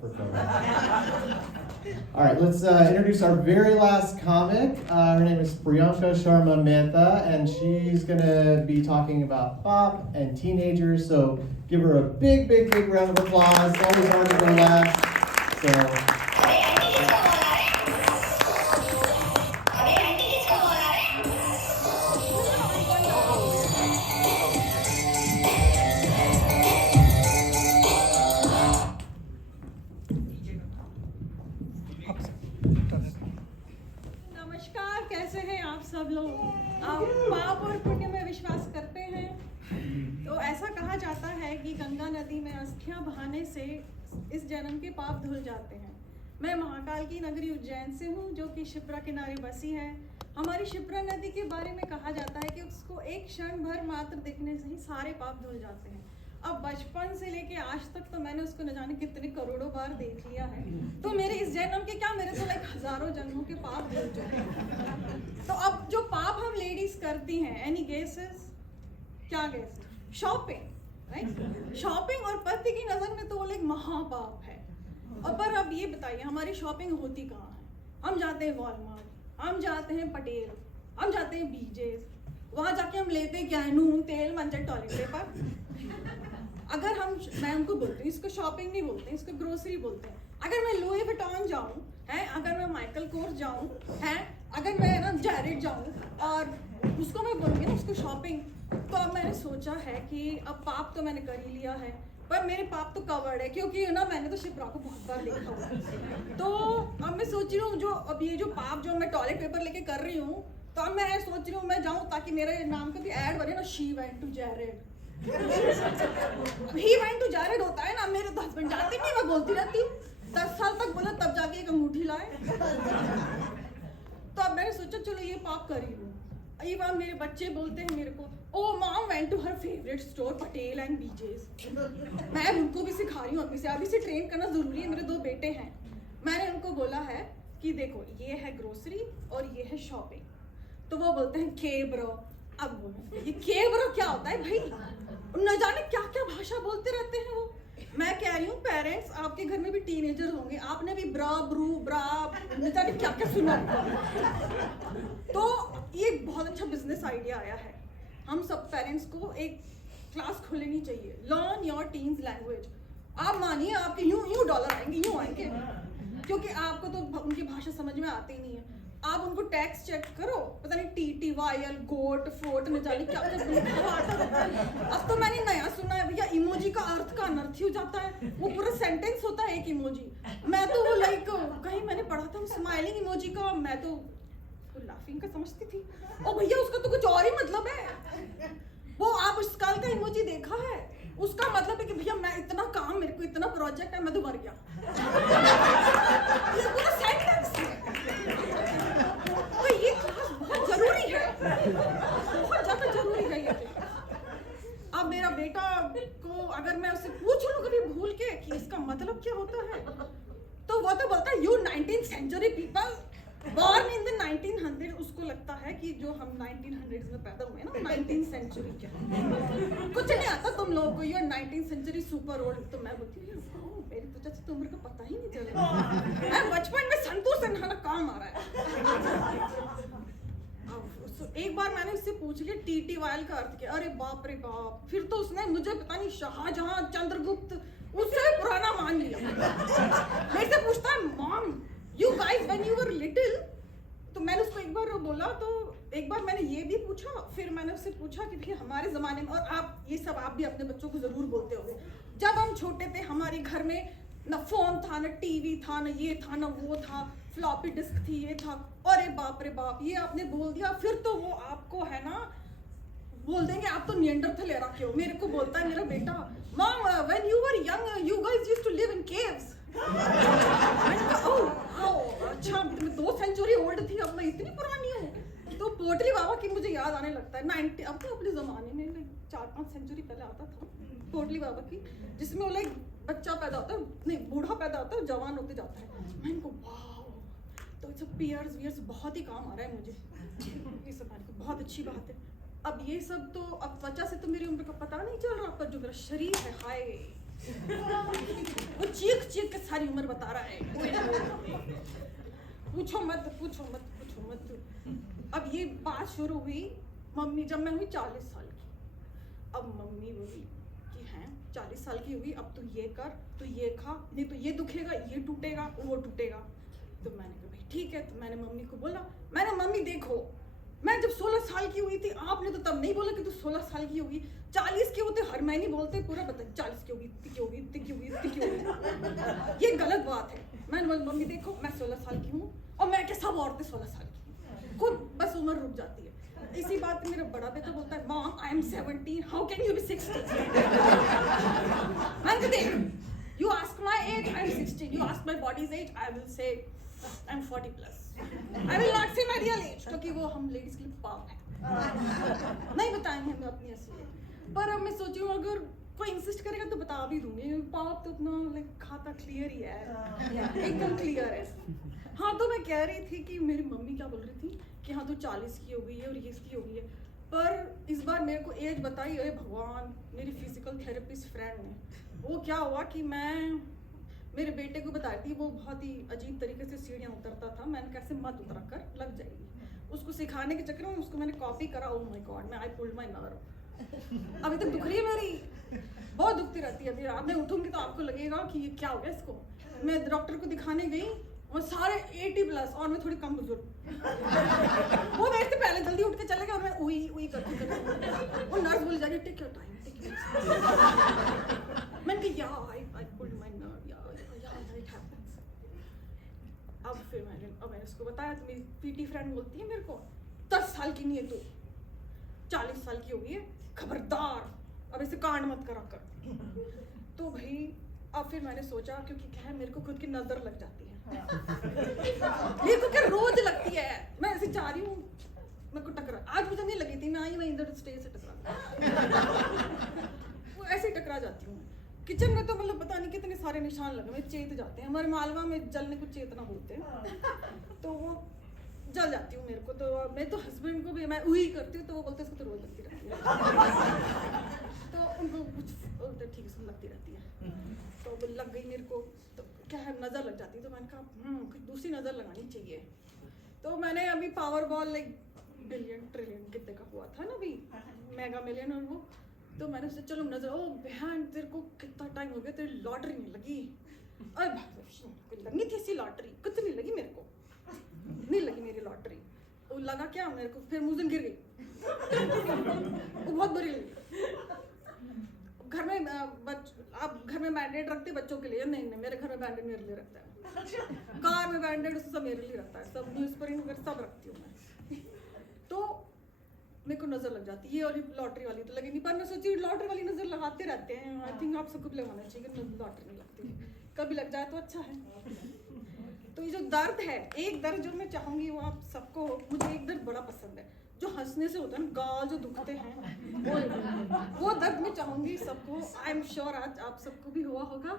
for photos. All right, let's introduce our very last comic. Her name is Priyanka Sharma Mantha, and she's gonna be talking about pop and teenagers. So give her a big, big, big round of applause. It's always hard to go last. So. नमस्कार, कैसे हैं आप सब लोग? आप पाप और पुण्य में विश्वास करते हैं? तो ऐसा कहा जाता है कि गंगा नदी में अस्थियां बहाने से इस जन्म के पाप धुल जाते हैं। मैं महाकाल की नगरी उज्जैन से हूँ, जो कि शिप्रा किनारे बसी है। हमारी शिप्रा नदी के बारे में कहा जाता है कि उसको एक क्षण भर मात्र देखने से ही सारे पाप धुल जाते हैं। अब बचपन से लेके आज तक तो मैंने उसको न जाने कितने करोड़ों बार देख लिया है। तो मेरे इस जन्म के क्या, मेरे तो लाइक हजारों जन्मों के पाप धुल चुके हैं। तो अब जो पाप हम लेडीज करती हैं, एनी गेसेस? क्या गेस? Shopping, right? शॉपिंग और पति की नजर में तो वो एक महापाप है। और पर अब ये बताइए, हमारी शॉपिंग होती कहाँ है? हम जाते हैं वॉलमार्ट, हम जाते हैं पटेल, हम जाते हैं बीजेस। वहां जाके हम लेते क्या है? नून, तेल, मंजन, टॉयलेट पेपर। अगर मैं उनको बोलती हूँ, इसको शॉपिंग नहीं बोलते, इसको ग्रोसरी बोलते हैं। अगर मैं लुई विटॉन जाऊँ है, अगर मैं माइकल कोर्स जाऊँ है, अगर मैं ना जैरेड जाऊँ और उसको मैं बोलूँगी ना उसको शॉपिंग, तो अब मैंने सोचा है कि अब पाप तो मैंने कर ही लिया है, पर मेरे पाप तो कवर्ड है, क्योंकि ना मैंने तो शिप्रा को बहुत बार देखा हुआ। तो अब मैं सोच रही हूँ जो अब ये जो पाप जो मैं टॉयलेट पेपर लेके कर रही हूँ, तो अब मैं सोच रही हूँ मैं जाऊँ ताकि मेरे नाम का भी ऐड बने ना, she went to Jared. He went to Jared होता है ना, मेरे तो हस्बैंड जाते नहीं, मैं बोलती रहती हूँ 10 साल तक बोला, तब जाके एक अंगूठी लाए। तो अब मैंने सोचा चलो ये पाप कर ही लूँ। ये बार मेरे बच्चे बोलते हैं मेरे को, oh mom went to her favourite store Patel and BJ's. मैं उनको भी सिखा रही हूँ अभी से ट्रेन करना जरूरी है। मेरे 2 बेटे हैं, मैंने उनको बोला है कि देखो ये है ग्रोसरी और ये है शॉपिंग। तो वो बोलते हैं के ब्रो। अब बोलो ये के ब्रो क्या होता है भाई? न जाने क्या क्या भाषा बोलते रहते हैं वो। मैं कह रही हूँ पेरेंट्स, आपके घर में भी टीनेजर होंगे, आपने भी ब्रा ब्रू ब्रा न जाने क्या क्या सुना। तो ये बहुत अच्छा बिजनेस आइडिया आया है। हम सब पेरेंट्स को एक क्लास खोल लेनी चाहिए, लर्न योर टीन्स लैंग्वेज। आप मानिए आपके यूं डॉलर आएंगे, यूं आएंगे, क्योंकि आपको तो उनकी भाषा समझ में आती ही नहीं है। आप उनको टैक्स चेक करो, पता नहीं TTYL गोट फोट न जाने क्या क्या। अब तो मैंने नया सुना है भैया, इमोजी का अर्थ का अनर्थ ही हो जाता है। वो पूरा सेंटेंस होता है एक इमोजी। मैं तो वो लाइक कहीं मैंने पढ़ा था स्माइलिंग इमोजी का, मैं तो लाफिंग का समझती थी। ओ भैया उसका तो कुछ और ही मतलब है। वो आप स्कल का इमोजी देखा है, उसका मतलब है कि भैया मैं इतना काम, मेरे को इतना प्रोजेक्ट है, मैं तो मर गया। ये पूरा सेंटेंस है। तो ये क्लास बहुत जरूरी है, बहुत ज्यादा जरूरी है ये। अब मेरा बेटा को अगर मैं उससे पूछ लूं कभी भूल के कि इसका मतलब क्या होता है, तो वो तो बोलता है you 19th century people born in the 1900। उसको लगता है कि जो हम 1900s में पैदा हुए ना, 19th century क्या कुछ नहीं आता तुम लोगों को, you 19th century super old. तो मैं बोलती हूँ मेरी तो चाची तो उम्र का पता ही नहीं चला। मैं बचपन में संतोष से नहाना काम आ रहा है। एक बार मैंने उससे पूछ लिया TTYL का अर्थ क्या, अरे बाप रे बाप, फिर तो उसने मुझे पता नहीं शाहजहां चंद्रगुप्त उससे पुराना मान लिया। मेरे से पूछता है mom you guys when you were little. तो मैंने उसको एक बार बोला, तो एक बार मैंने ये भी पूछा, फिर मैंने उससे पूछा कि भैया हमारे जमाने में, और आप ये सब आप भी अपने बच्चों को जरूर बोलते होंगे, जब हम छोटे थे हमारे घर में ना फोन था, ना टीवी था, ना ये था, ना वो था, फ्लॉपी डिस्क थी, ये था। अरे बाप रे बाप, ये आपने बोल दिया, फिर तो वो आपको है ना बोल देंगे आप तो निएंडरथल एरा के हो। मेरे को बोलता है मेरा बेटा, mom when you were young you guys used to live in caves. अच्छा, 2 सेंचुरी ओल्ड थी, अब मैं इतनी पुरानी हूँ। तो पोटली बाबा की मुझे याद आने लगता है। 90 अब तो अपने जमाने में 4-5 सेंचुरी पहले आता था पोटली बाबा की, जिसमें वो लाइक बच्चा पैदा होता है, नहीं बूढ़ा पैदा होता है, जवान होते जाता है। मैं इनको वाह, तो सब पियर्स बहुत ही काम आ रहा है मुझे। ये सब बहुत अच्छी बात है। अब ये सब तो अब त्वचा से तो मेरी उम्र का पता नहीं चल रहा, पर जो मेरा शरीर है, हाय वो चीख चीख के सारी उम्र बता रहा है। पूछो मत पूछो मत पूछो मत। अब ये बात शुरू हुई मम्मी जब मैं हुई 40 साल की। अब मम्मी बोली कि हैं 40 साल की हुई, अब तू ये कर, तू ये खा, नहीं तो ये दुखेगा, ये टूटेगा, वो टूटेगा। तो मैंने कहा भाई ठीक है। तो मैंने मम्मी को बोला, मैंने मम्मी देखो मैं जब 16 साल की हुई थी आपने तो तब नहीं बोला कि तू 16 साल की होगी। 40 की होते हर महीने बोलते पूरा बता 40 की होगी, इतनी की होगी, इतनी की होगी, इतनी की होगी। ये गलत बात है। मैंने बोला मम्मी देखो मैं 16 साल की हूँ और मैं क्या सब औरतें 16 साल की हूँ, खुद बस उम्र रुक जाती है। इसी बात पे मेरा बड़ा बेटा बोलता है mom I am 17, how can you be 60? मैंने कहा देख you ask my age I am 16, you ask my body's age I will say I am 40 plus. I will not say my real as क्योंकि वो हम ladies के लिए पाप है। नहीं बताएंगे हम अपनी असली एज। पर अब मैं सोची हूँ अगर कोई इंसिस्ट करेगा तो बता भी दूंगी। पाप तो अपना लाइक खाता क्लियर ही है, एकदम क्लियर है। हाँ तो मैं कह रही थी कि मेरी मम्मी क्या बोल रही थी कि हाँ तू 40 की हो गई है और ये इसकी हो गई है। पर इस बार मेरे को एज बताई, अरे भगवान मेरी फिजिकल थेरेपिस्ट फ्रेंड ने। वो क्या हुआ कि मैं मेरे बेटे को बता रही थी, वो बहुत ही अजीब तरीके से सीढ़ियाँ उतरता था। मैंने कैसे मत उतरा कर, लग जाएगी। उसको सिखाने के चक्कर में उसको मैंने कॉपी करा। ओह माय गॉड, मैं आई पुल्ड माय नर्व। अभी तक दुख रही है मेरी, बहुत दुखती रहती है। अभी रात में उठूंगी तो आपको लगेगा कि ये क्या हो गया इसको। मैं डॉक्टर को दिखाने गई और सारे 80 प्लस और मैं थोड़ी कम बुजुर्ग। वो मेरे से पहले जल्दी उठ के चले गए और मैं उई उई करती वो नर्स बोल जाएगी take your time, take your time. मैंने कहा I pulled my nerve, it happens. अब फिर मैंने उसको बताया तो मेरी पीटी फ्रेंड बोलती है मेरे को 10 साल की नहीं है तू, 40 साल की हो गई है, खबरदार अब ऐसे कांड मत करा कर। तो भाई अब फिर मैंने सोचा क्योंकि क्या है मेरे को खुद की नजर लग जाती है। मेरे को क्या रोज लगती है, मैं ऐसे जा रही हूँ मेरे को टकरा, आज मुझे नहीं लगी थी, मैं आई मैं इधर स्टेज से टकरा वो ऐसे ही टकरा जाती हूँ। किचन में तो मतलब पता नहीं कितने सारे निशान लगे हुए, चेत जाते हैं। हमारे मालवा में जलने को चेतना बोलते हैं। तो वो जल जाती हूँ मेरे को। तो मैं तो हस्बैंड को भी मैं वही करती हूँ तो वो बोलते हैं इसको तो रोज लगती रहती है। तो उनको कुछ ठीक है लगती रहती है। तो वो लग गई मेरे को, तो क्या है नज़र लग जाती है। तो मैंने कहा कुछ दूसरी नज़र लगानी चाहिए। तो मैंने अभी power ball like billion trillion कितने का हुआ था ना अभी, मेगा मिलियन, और वो तो मैंने उससे चलो नजर, ओ बहन तेरे को कितना टाइम हो गया तेरी लॉटरी नहीं लगी। अरे लगनी थी ऐसी लॉटरी, कुछ नहीं लगी मेरे को, नहीं लगी मेरी लॉटरी। वो लगा क्या मेरे को, फिर मुझ दिन गिर गई। वो बहुत बुरी लगी। घर में आप घर में बैंडेड रखते बच्चों के लिए? नहीं मेरे घर में बैंडेड मेरे लिए रखता है। कार में बैंडेड सब मेरे लिए रखता है, सब न्यूज़पेपर वगैरह सब रखती हूँ मैं। तो मेरे को नजर लग जाती है। ये और लॉटरी वाली तो लगी नहीं, पर मैं सोची लॉटरी वाली नजर लगाते रहते हैं। आई थिंक आप सबको भी लगाना चाहिए कि लॉटरी नहीं लगती, कभी लग जाए तो अच्छा है। तो ये जो दर्द है, एक दर्द जो मैं चाहूंगी वो आप सबको, मुझे एक दर्द बड़ा पसंद है जो हंसने से होता है ना, गाल जो दुखते हैं वो दर्द मैं चाहूंगी सबको। आई एम श्योर आज आप सबको भी हुआ होगा।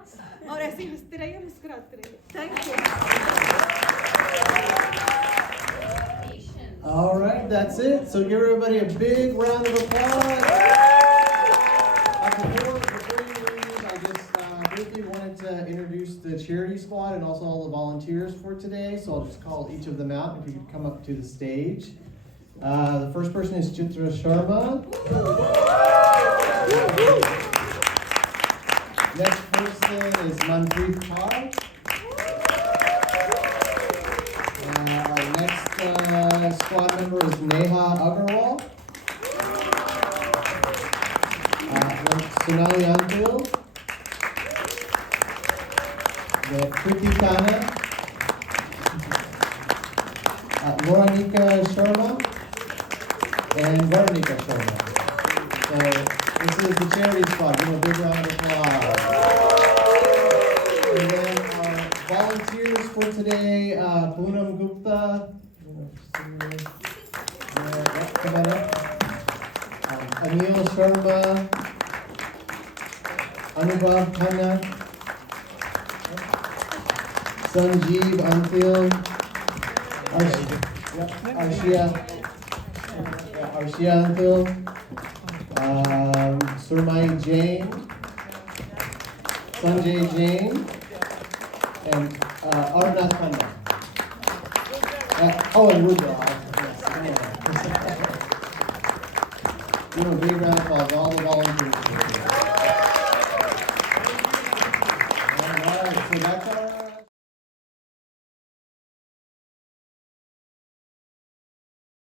और ऐसे ही हंसते रहिए, मुस्कुराते रहिए। Thank you. All right, that's it. So give everybody a big round of applause. Before you leave, I just briefly wanted to introduce the charity squad and also all the volunteers for today. So I'll just call each of them out. If you could come up to the stage. The first person is Chitra Sharma. Next person is Manpreet Kaur. Our next squad member is Neha Agarwal. Sonali Antil. We have Kriti Khanna. Veronica Sharma. And Veronica Sharma. So this is the charity squad. Give them a big round of applause. And then our volunteers for today, Poonam Gupta. Come on up. Anil Sharma. Anubhav Khanna. Sanjeev Antil. Arshia Antil. Surmai Jain. Sanjay Jain, and Arnath Khanna. And Rudra. Yes. Give a big round of applause, all the volunteers. All right, so that's our